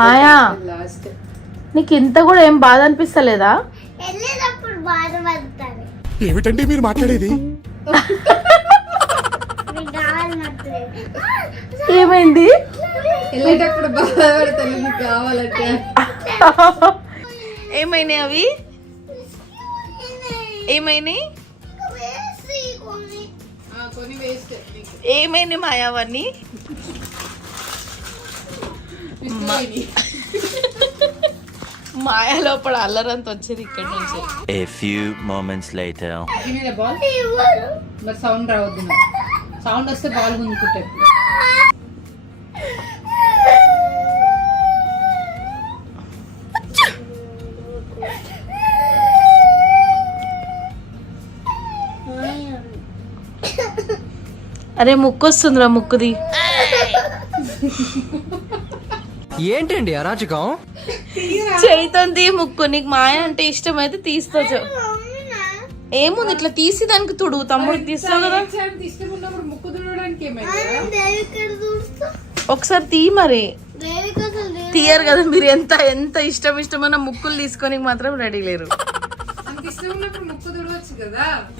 మాయా నీకు ఇంత కూడా ఏం బాధ అనిపిస్తలేదా? ఏమిటండి మీరు మాట్లాడేది? ఏమైంది? వెళ్ళేటప్పుడు బాధపడతాను నీకు కావాలంటే. ఏమైనాయి అవి? ఏమైనాయి? ఏమైంది మాయా అవన్నీ? మాయా లోపల అల్లరంతా వచ్చేది ఇక్కడ నుంచి. A few moments later. మరి సౌండ్ రావద్దు, సౌండ్ వస్తే బాల్ గుంజుకుంటాయి. అరే ముక్కు వస్తుందిరా, ముక్కుది. ఏంటండి అరాచకం? చైతంది ముక్కు. నీకు మాయ అంటే ఇష్టం అయితే తీసుకోవచ్చు. ఏముంది ఇట్లా తీసి దానికి తుడు, తమ్ముడికి తీస్తావు కదా. ఇష్టం ఉన్నప్పుడు ముక్కు తుడవడానికి ఏమైంది? ఒకసారి తీ. మరి తీయరు కదా మీరు. ఎంత ఎంత ఇష్టమైన ముక్కులు తీసుకొని మాత్రం రెడీ లేరు. ఇష్టం ఉన్నప్పుడు ముక్కు తుడవచ్చు కదా.